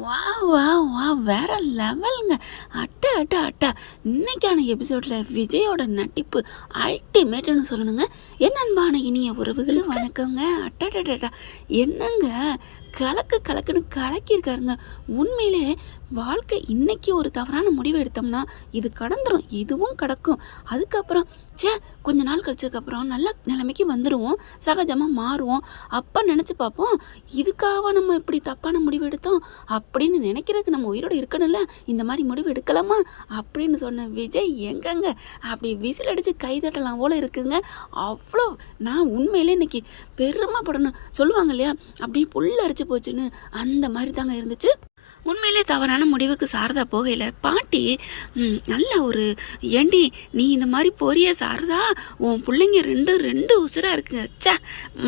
Wow wow wow வேற லெவலுங்க. அட்ட அட்ட அட்ட இன்னைக்கான எபிசோடில் விஜயோட நட்டிப்பு அல்டிமேட்டுன்னு சொல்லணுங்க. என் அன்பான இனிய உறவுகளும் வணக்கங்க. அட்டடடா என்னங்க கலக்கு கலக்குன்னு கலக்கியிருக்காருங்க. உண்மையிலே வாழ்க்கை இன்னைக்கு ஒரு தவறான முடிவு எடுத்தோம்னா இது கடந்துரும், இதுவும் கடக்கும். அதுக்கப்புறம் கொஞ்ச நாள் கழிச்சதுக்கப்புறம் நல்ல நிலைமைக்கு வந்துடுவோம், சகஜமாக மாறுவோம். அப்போ நினச்சி பார்ப்போம், இதுக்காக நம்ம இப்படி தப்பான முடிவு எடுத்தோம் அப்படின்னு நினைக்கிறதுக்கு நம்ம உயிரோடு இருக்கணும்ல, இந்த மாதிரி முடிவு எடுக்கலாமா அப்படின்னு சொன்ன விஜய் எங்கங்க அப்படி விசில் அடித்து கைதட்டலாம் போல இருக்குங்க. அவ்வளோ நான் உண்மையிலே இன்னைக்கு பெருமைப்படணும். சொல்லுவாங்க இல்லையா, அப்படியே புல்லரிச்சு போச்சுன்னு, அந்த மாதிரி தாங்க இருந்துச்சு. உண்மையிலே தவறான முடிவுக்கு சாரதா போகையில் பாட்டி நல்ல ஒரு ஏண்டி நீ இந்த மாதிரி போறிய சாரதா, உன் பிள்ளைங்க ரெண்டு உசுராக இருக்குங்க.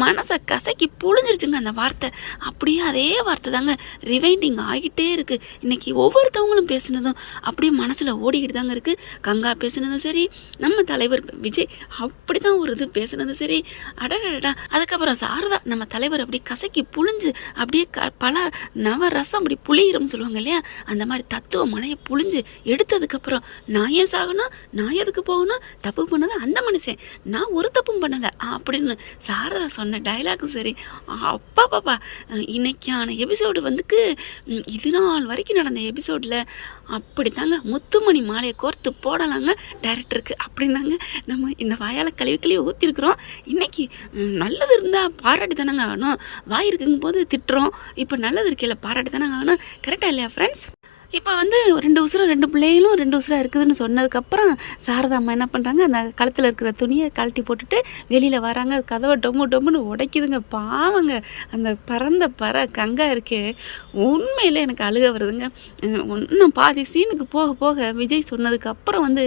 மனசை கசக்கி புழிஞ்சிருச்சுங்க அந்த வார்த்தை. அப்படியே அதே வார்த்தை தாங்க ரிவைண்டிங் ஆகிட்டே இருக்குது. இன்றைக்கி ஒவ்வொருத்தவங்களும் பேசுனதும் அப்படியே மனசில் ஓடிக்கிட்டு தாங்க இருக்குது. கங்கா பேசுனதும் சரி, நம்ம தலைவர் விஜய் அப்படி தான் ஒரு இது பேசுனதும் சரி, அடடா. அதுக்கப்புறம் சாரதா நம்ம தலைவர் அப்படி கசக்கி புழிஞ்சு அப்படியே பல நவரசம் அப்படி புளியிற சொல்லுவாங்க இல்லையா, அந்த மாதிரி தத்துவ மலையை புழிஞ்சு எடுத்ததுக்கப்புறம் நான் ஏன் சாகணும், நான் எதுக்கு போகணும், தப்பு பண்ணது அந்த மனுஷன், நான் ஒரு தப்பும் பண்ணலை அப்படின்னு சாரதா சொன்ன டைலாகும் சரி. அப்பா பாப்பா இன்னைக்கான எபிசோடு வந்துக்கு இது நாள் வரைக்கும் நடந்த எபிசோடில் அப்படி தாங்க முத்துமணி மாலையை கோர்த்து போடலாங்க டைரக்டருக்கு அப்படின்னு தாங்க நம்ம இந்த வாயால் கழுவி ஊற்றிருக்கிறோம். இன்னைக்கு நல்லது இருந்தால் பாராட்டி தானங்க ஆகணும், வாய் இருக்குங்கும் போது திட்டுறோம். இப்போ நல்லது இருக்கையில் பாராட்டி தானங்க ஆகணும். கரெக்டாக இல்லையா ஃப்ரெண்ட்ஸ்? இப்போ வந்து 2 உசுரம் 2 பிள்ளைகளும் 2 உசுராக இருக்குதுன்னு சொன்னதுக்கப்புறம் சாரதா அம்மா என்ன பண்ணுறாங்க, அந்த கழுத்தில் இருக்கிற துணியை கழட்டி போட்டுட்டு வெளியில் வராங்க. கதவை டொம்முன்னு உடைக்குதுங்க. பாவங்க அந்த பறந்த கங்கா இருக்கே, உண்மையிலே எனக்கு அழுக வருதுங்க. இன்னும் பாதி சீனுக்கு போக போக விஜய் சொன்னதுக்கப்புறம் வந்து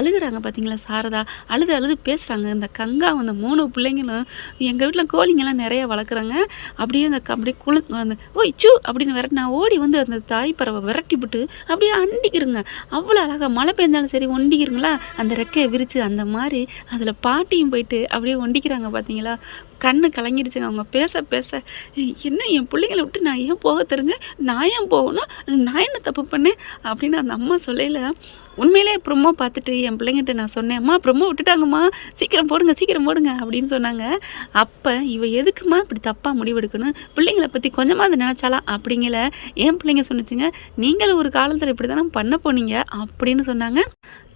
அழுகிறாங்க பார்த்தீங்களா சாரதா. அழுது பேசுகிறாங்க. இந்த கங்கா அந்த 3 பிள்ளைங்களும் எங்கள் வீட்டில் கோழிங்கெல்லாம் நிறைய வளர்க்குறாங்க. அப்படியே அந்த ஓய் சூ அப்படின்னு விரட்டினா ஓடி வந்து அந்த தாய் பறவை விரட்டி அப்படியே அண்டிக்கிறங்க. அவ்வளோ அழகாக மழை பெஞ்சாலும் சரி ஒண்டிக்கிறங்களா, அந்த ரெக்கையை விரித்து அந்த மாதிரி அதில் பாட்டியும் போயிட்டு அப்படியே ஒண்டிக்கிறாங்க பார்த்தீங்களா. கண்ணு கலங்கிடுச்சுங்க அவங்க பேச. என்ன என் பிள்ளைங்களை விட்டு நான் ஏன் போக தெரிஞ்சேன், நான் ஏன் போகணும், நான் என்ன தப்பு பண்ணேன் அப்படின்னு அந்த அம்மா சொல்லையில் உண்மையிலே ப்ரொமோ பார்த்துட்டு என் பிள்ளைங்கிட்ட நான் சொன்னேன், அம்மா ப்ரொமோ விட்டுட்டாங்கம்மா, சீக்கிரம் போடுங்க அப்படின்னு சொன்னாங்க. அப்போ இவ எதுக்குமா இப்படி தப்பாக முடிவெடுக்கணும், பிள்ளைங்களை பற்றி கொஞ்சமாக அதை நினச்சாலாம் அப்படிங்கல என் பிள்ளைங்க சொன்னிச்சுங்க, நீங்களும் ஒரு காலத்தில் இப்படி தானே பண்ண போனீங்க அப்படின்னு சொன்னாங்க.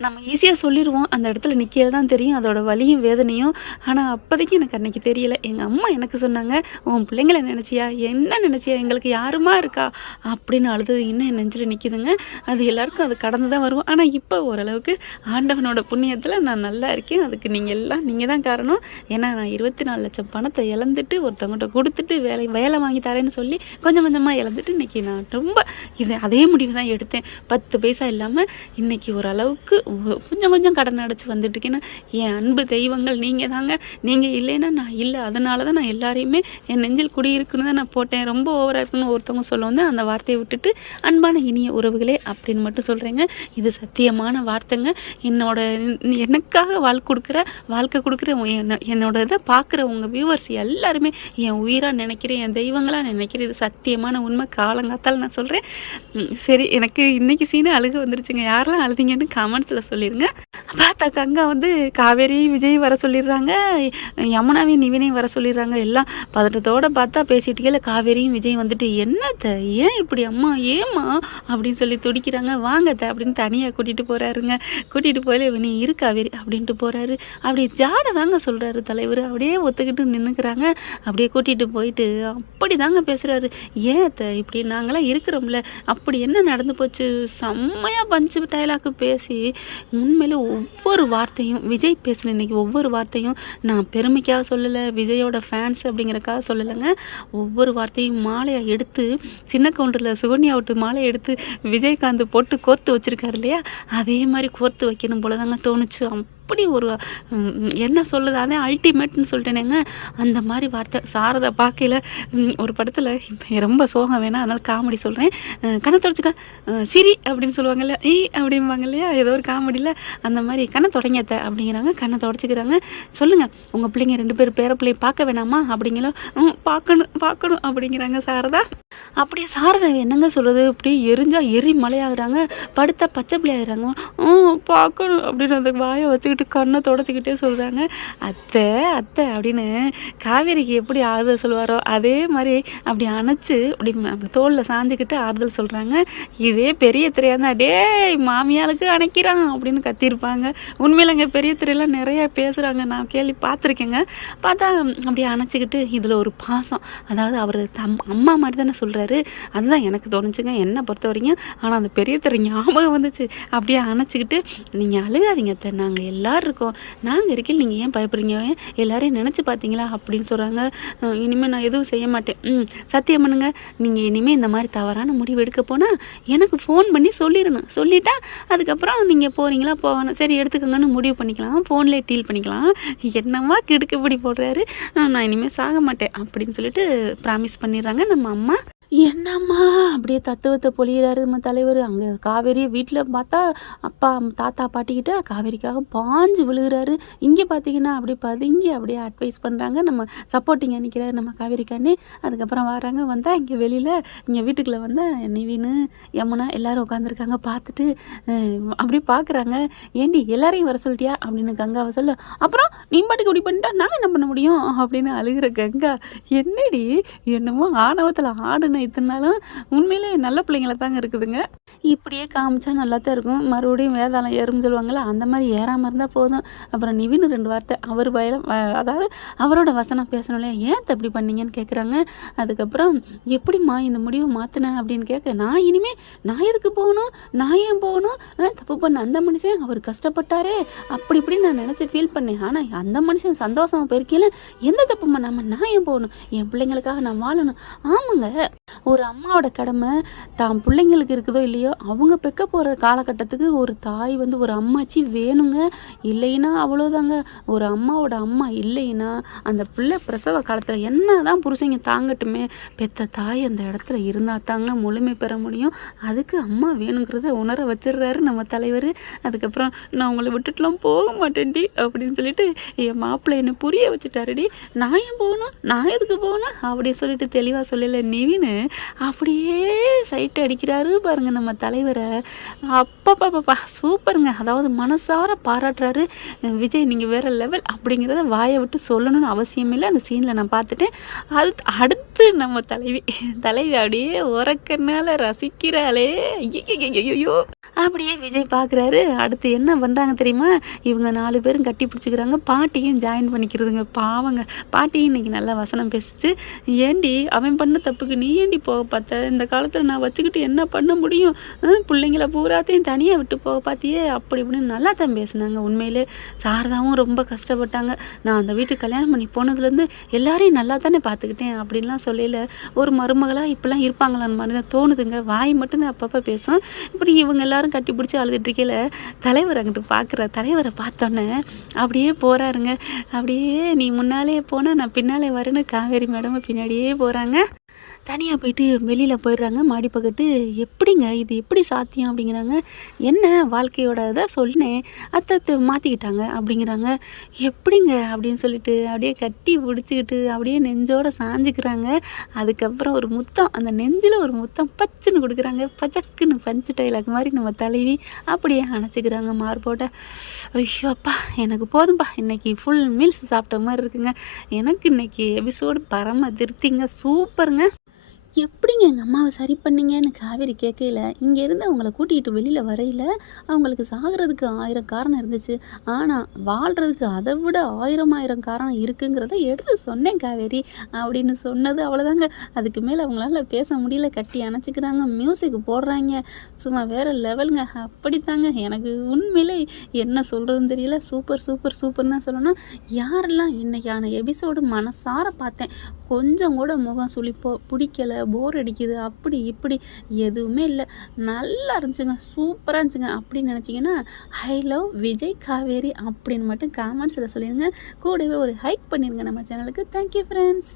நம்ம ஈஸியாக சொல்லிடுவோம், அந்த இடத்துல நிற்கிறது தான் தெரியும் அதோட வலியும் வேதனையும். ஆனால் அப்போதைக்கு எனக்கு அன்றைக்கி தெரியலை. எங்கள் அம்மா எனக்கு சொன்னாங்க, உன் பிள்ளைங்களை நினச்சியா, என்ன நினச்சியா, எங்களுக்கு யாருமா இருக்கா அப்படின்னு அழுது இன்னும் என் நெஞ்சில் நிற்கிதுங்க. அது எல்லாருக்கும் அது கடந்து தான் வரும். ஆனால் இப்போ ஓரளவுக்கு ஆண்டவனோட புண்ணியத்தில் நான் நல்லா இருக்கேன். அதுக்கு நீங்கள் தான் காரணம். ஏன்னா நான் 24 லட்சம் பணத்தை இழந்துட்டு ஒருத்தவங்கள்ட்ட கொடுத்துட்டு வேலை வாங்கி தரேன்னு சொல்லி கொஞ்சம் கொஞ்சமாக இழந்துட்டு இன்றைக்கி நான் ரொம்ப அதே முடிவு தான் எடுத்தேன். 10 பைசா இல்லாமல் இன்றைக்கி ஓரளவுக்கு கொஞ்சம் கடன் அடைச்சி வந்துட்டுருக்கேன்னு. என் அன்பு தெய்வங்கள் நீங்கள் தாங்க. நீங்கள் இல்லைன்னா நான் இல்லை. அதனால தான் நான் எல்லாரையுமே என் நெஞ்சில் குடியிருக்குன்னு தான் நான் போட்டேன். ரொம்ப ஓவராக இருக்குன்னு ஒருத்தவங்க சொல்ல வந்து அந்த வார்த்தையை விட்டுட்டு அன்பான இனிய உறவுகளே அப்படின்னு மட்டும் சொல்கிறேங்க. இது சத்தியமான வார்த்தைங்க. எனக்காக வாழ்க்கை கொடுக்குற என்னோட இதை பார்க்குற உங்கள் வியூவர்ஸ் எல்லாருமே என் உயிராக நினைக்கிறேன், என் தெய்வங்களாக நினைக்கிறேன். இது சத்தியமான உண்மை. காலங்காத்தால் நான் சொல்கிறேன். சரி, எனக்கு இன்றைக்கி சீனே அழுக வந்துருச்சுங்க. யாரெல்லாம் அழுதிங்கன்னு கமெண்ட்ஸில் சொல்லிடுங்க. பார்த்தாக்க அங்கே வந்து காவேரி விஜய் வர சொல்லிடுறாங்க, யமுனாவையும் நிவினையும் வர சொல்லிடுறாங்க. எல்லாம் பதட்டத்தோடு பார்த்தா பேசிட்டுக்கே காவேரியும் விஜய் வந்துட்டு என்னத்த ஏன் இப்படி அம்மா ஏம்மா அப்படின்னு சொல்லி துடிக்கிறாங்க. வாங்கத்த அப்படின்னு தனியாக கூட்டிகிட்டு போகிறாருங்க. கூட்டிகிட்டு போயில நீ இரு காவேரி அப்படின்ட்டு போகிறாரு. அப்படி ஜாட தாங்க சொல்கிறாரு தலைவர். அப்படியே ஒத்துக்கிட்டு நின்றுக்கிறாங்க. அப்படியே கூட்டிகிட்டு போயிட்டு அப்படி தாங்க பேசுகிறாரு. ஏன் இப்படி நாங்களாம் இருக்கிறோம்ல, அப்படி என்ன நடந்து போச்சு, செம்மையாக பஞ்சு டைலாக்கு பேசி உண்மையில ஒவ்வொரு வார்த்தையும் விஜய் பேசின இன்னைக்கு ஒவ்வொரு வார்த்தையும் நான் பெருமைக்காக சொல்லலை, விஜயோட ஃபேன்ஸ் அப்படிங்கிறக்காக சொல்லலைங்க. ஒவ்வொரு வார்த்தையும் மாலையாக எடுத்து சின்ன கவுண்டரில் சுகன்யா விட்டு மாலையை எடுத்து விஜயகாந்த் போட்டு கோர்த்து வச்சுருக்காரு இல்லையா, அதே மாதிரி கோர்த்து வைக்கணும் போல தாங்க தோணுச்சு. அப்படி ஒரு என்ன சொல்லுது அதே அல்டிமேட்னு சொல்லிட்டேனேங்க. அந்த மாதிரி வார்த்தை சாரதா பார்க்கையில் ஒரு படத்தில் இப்போ ரொம்ப சோகம் வேணாம் அதனால் காமெடி சொல்கிறேன். கண்ணை தொடச்சிக்க சிரி அப்படின்னு சொல்லுவாங்கல்ல, அப்படிம்பாங்க இல்லையா, ஏதோ ஒரு காமெடியில் அந்த மாதிரி கண்ணை தொடங்கியத்த அப்படிங்கிறாங்க. கண்ணை தொடச்சிக்கிறாங்க. சொல்லுங்கள் உங்கள் பிள்ளைங்க 2 பேர் பேர பிள்ளைய பார்க்க வேணாமா அப்படிங்களோ. பார்க்கணும் பார்க்கணும் அப்படிங்கிறாங்க சாரதா. அப்படியே சாரதா என்னங்க சொல்கிறது, இப்படி எரிஞ்சா எரி மலையாகிறாங்க, படுத்தா பச்சை பிள்ளை ஆகிறாங்க. பார்க்கணும் அப்படின்னு அந்த வாயை வச்சுக்கிட்டு கண்ணை தொடச்சிக்கிட்டே சொல்கிறாங்க. அத்தை அத்தை அப்படின்னு காவேரிக்கு எப்படி ஆறுதல் சொல்லுவாரோ அதே மாதிரி அப்படி அணைச்சி அப்படி தோளில் சாஞ்சிக்கிட்டு ஆறுதல் சொல்கிறாங்க. இதே பெரிய திரையாக தான் டேய் மாமியாளுக்கு அணைக்கிறான் அப்படின்னு கத்திருப்பாங்க. உண்மையிலங்க பெரிய திரையெல்லாம் நிறையா பேசுகிறாங்க, நான் கேள்வி பார்த்துருக்கேங்க. பார்த்தா அப்படியே அணைச்சிக்கிட்டு இதில் ஒரு பாசம், அதாவது அவர் அம்மா மாதிரி தானே சொல்கிறாரு, அதுதான் எனக்கு தோணுச்சுங்க என்னை பொறுத்த வரைக்கும். ஆனால் அந்த பெரிய திரை ஞாபகம் வந்துச்சு. அப்படியே அணைச்சிக்கிட்டு நீங்கள் அழுகாதீங்க அத்தை, நாங்கள் எல்லோரும் இருக்கோம், நாங்கள் இருக்கையில் நீங்கள் ஏன் பயப்படுறீங்க, எல்லோரையும் நினச்சி பார்த்தீங்களா அப்படின்னு சொல்கிறாங்க. இனிமேல் நான் எதுவும் செய்ய மாட்டேன், சத்தியம் பண்ணுங்க, நீங்கள் இனிமேல் இந்த மாதிரி தவறான முடிவு எடுக்க போனால் எனக்கு ஃபோன் பண்ணி சொல்லிடணும், சொல்லிட்டா அதுக்கப்புறம் நீங்கள் போகிறீங்களா போகணும் சரி எடுத்துக்கோங்கன்னு முடிவு பண்ணிக்கலாம், ஃபோன்லேயே டீல் பண்ணிக்கலாம். என்னம்மா கிடுக்குப்படி போடுறாரு, நான் இனிமேல் சாக மாட்டேன் அப்படின்னு சொல்லிட்டு ப்ராமிஸ் பண்ணிடுறாங்க நம்ம அம்மா. என்னம்மா அப்படியே தத்துவத்தை பொழியிறாரு நம்ம தலைவர். அங்கே காவேரி வீட்டில் பார்த்தா அப்பா தாத்தா பாட்டிக்கிட்ட காவேரிக்காக பாஞ்சு விழுகிறாரு. இங்கே பார்த்தீங்கன்னா அப்படியே பதுங்கி அப்படியே அட்வைஸ் பண்ணுறாங்க, நம்ம சப்போர்ட்டிங்க நிற்கிறாரு நம்ம காவேரிக்காண்டி. அதுக்கப்புறம் வராங்க, வந்தால் இங்கே வெளியில் இங்கே வீட்டுக்குள்ளே வந்தால் நிவின் யமுனா எல்லோரும் உட்காந்துருக்காங்க. பார்த்துட்டு அப்படியே பார்க்குறாங்க, ஏண்டி எல்லாரையும் வர சொல்லிட்டியா அப்படின்னு கங்காவை சொல்ல. அப்புறம் நீ பாட்டுக்கு இப்படி பண்ணிட்டா நாங்கள் என்ன பண்ண முடியும் அப்படின்னு அழுகிற கங்கா. என்னடி என்னமோ ஆணவத்தில் ஆடுன இத்தனை நாளும் உண்மையிலே நல்ல பிள்ளைங்கள தாங்க இருக்குதுங்க. இப்படியே காமிச்சா நல்லா தான் இருக்கும், மறுபடியும் வேதாளம் ஏறும்னு சொல்லுவாங்கள்ல, அந்த மாதிரி ஏறாமல் இருந்தால் போதும். அப்புறம் நிவின் 2 வார்த்தை அவர் பயம், அதாவது அவரோட வசனம் பேசணும் இல்லையா, ஏன் இப்படி பண்ணீங்கன்னு கேட்குறாங்க. அதுக்கப்புறம் எப்படிம்மா இந்த முடிவை மாற்றினேன் அப்படின்னு கேட்க, நான் எதுக்கு போகணும், நான் ஏன் போகணும், தப்பு பண்ண அந்த மனுஷன் அவர் கஷ்டப்பட்டாரே அப்படி இப்படி நான் நினச்சி ஃபீல் பண்ணேன். ஆனால் அந்த மனுஷன் சந்தோஷமாக போயிருக்கையில் எந்த தப்பு பண்ணாமல் நான் ஏன் போகணும், என் பிள்ளைங்களுக்காக நான் வாழணும். ஆமாங்க, ஒரு அம்மாவோட கடமை தான் பிள்ளைங்களுக்கு இருக்குதோ இல்லையோ அவங்க பெக்க போகிற காலகட்டத்துக்கு ஒரு தாய் ஒரு அம்மாச்சி வேணுங்க. இல்லைன்னா அவ்வளோதாங்க, ஒரு அம்மாவோட அம்மா இல்லைன்னா அந்த பிள்ளை பிரசவ காலத்தில் என்ன தான் புருஷங்க தாங்கட்டுமே, பெத்த தாய் அந்த இடத்துல இருந்தால் தாங்க முழுமை பெற முடியும். அதுக்கு அம்மா வேணுங்கிறத உணர வச்சிடுறாரு நம்ம தலைவர். அதுக்கப்புறம் நான் உங்களை விட்டுட்டுலாம் போக மாட்டேன்டி அப்படின்னு சொல்லிட்டு என் மாப்பிள்ளை என்னை புரிய வச்சுட்டாருடி, நான் ஏன் போகணும், நான் எதுக்கு போகணும் அப்படின்னு சொல்லிட்டு தெளிவாக சொல்லலை நிவின். அப்படியே சைட்டு அடிக்கிறாரு பாருங்க நம்ம தலைவரை. அப்பப்பா சூப்பருங்க, அதாவது மனசார பாராட்டுறாரு. விஜய் நீங்கள் வேற லெவல் அப்படிங்கிறத வாயை விட்டு சொல்லணும்னு அவசியம் இல்லை, அந்த சீனில் நான் பார்த்துட்டேன். அடுத்து நம்ம தலைவி அப்படியே உறக்கனால ரசிக்கிறாளே, ஐயோ அப்படியே விஜய் பார்க்குறாரு. அடுத்து என்ன பண்ணுறாங்க தெரியுமா, இவங்க 4 பேரும் கட்டி பிடிச்சிக்கிறாங்க, பாட்டியும் ஜாயின் பண்ணிக்கிறதுங்க. பாவங்க பாட்டியும் இன்றைக்கி நல்லா வசனம் பேசிச்சு. ஏண்டி அவன் பண்ண தப்புக்கு நீ ஏண்டி போக பார்த்த, இந்த காலத்தில் நான் வச்சுக்கிட்டு என்ன பண்ண முடியும், பிள்ளைங்கள பூராத்தையும் தனியாக விட்டு போக பார்த்தியே அப்படி இப்படின்னு நல்லா தான் பேசினாங்க. உண்மையிலே சாரதாவும் ரொம்ப கஷ்டப்பட்டாங்க. நான் அந்த வீட்டுக்கு கல்யாணம் பண்ணி போனதுலேருந்து எல்லாரையும் நல்லா தானே பார்த்துக்கிட்டேன் அப்படின்லாம் சொல்லல, ஒரு மருமகளாக இப்படிலாம் இருப்பாங்களான்னு மாதிரி தான் தோணுதுங்க. வாய் மட்டும்தான் அப்பப்போ பேசும். இப்படி இவங்க எல்லாரும் கட்டி பிடிச்சி அழுதுட்டு இருக்கையில தலைவர் அங்கிட்டு பார்க்குற தலைவரை பார்த்தோன்னே அப்படியே போகிறாருங்க. அப்படியே நீ முன்னாலே போனால் நான் பின்னாலே வரேன்னு காவேரி மேடம் பின்னாடியே போகிறாங்க. தனியாக போயிட்டு வெளியில் போயிடுறாங்க மாடி பக்கத்து. எப்படிங்க இது எப்படி சாத்தியம் அப்படிங்கிறாங்க. என்ன வாழ்க்கையோட இதாக சொன்னேன் அத்தை மாற்றிக்கிட்டாங்க அப்படிங்கிறாங்க. எப்படிங்க அப்படின்னு சொல்லிட்டு அப்படியே கட்டி பிடிச்சிக்கிட்டு அப்படியே நெஞ்சோடு சாஞ்சிக்கிறாங்க. அதுக்கப்புறம் ஒரு முத்தம், அந்த நெஞ்சில் ஒரு முத்தம் பச்சுன்னு கொடுக்குறாங்க. பச்சக்குன்னு பஞ்சு டைலாக் மாதிரி நம்ம தலைவி அப்படியே அணைச்சிக்கிறாங்க மார்போட. ஐயோ அப்பா எனக்கு போதும்பா, இன்றைக்கி ஃபுல் மீல்ஸ் சாப்பிட்ட மாதிரி இருக்குங்க. எனக்கு இன்றைக்கி எபிசோடு பரம திருப்திங்க, சூப்பருங்க. எப்படிங்க எங்கள் அம்மாவை சரி பண்ணீங்கன்னு காவேரி கேட்கல. இங்கேருந்து அவங்கள கூட்டிகிட்டு வெளியில் வரையில் அவங்களுக்கு சாகிறதுக்கு 1000 காரணம் இருந்துச்சு, ஆனால் வாழ்கிறதுக்கு அதை விட 1000 காரணம் இருக்குங்கிறத எடுத்து சொன்னேன் காவேரி அப்படின்னு சொன்னது அவ்வளோதாங்க. அதுக்கு மேலே அவங்களால பேச முடியல, கட்டி அணைச்சிக்கிறாங்க, மியூசிக் போடுறாங்க, சும்மா வேறு லெவலுங்க. அப்படித்தாங்க எனக்கு உண்மையிலே என்ன சொல்கிறதுன்னு தெரியல. சூப்பர் சூப்பர் சூப்பர்னு தான் சொல்லணும். யாரெல்லாம் இன்றைக்கான எபிசோடு மனசார பார்த்தேன், கொஞ்சம் கூட முகம் சுளிப்போ பிடிக்கலை போர் அடிக்குது அப்படி இப்படி எதுவுமே இல்லை, நல்லா இருந்துச்சுங்க, சூப்பராக இருந்துச்சுங்க அப்படின்னு நினச்சிங்கன்னா ஐ லவ் விஜய் காவேரி அப்படின்னு மட்டும் காமெண்ட்ஸில் சொல்லிடுங்க. கூடவே ஒரு ஹைக் பண்ணிடுங்க நம்ம சேனலுக்கு. Thank you friends.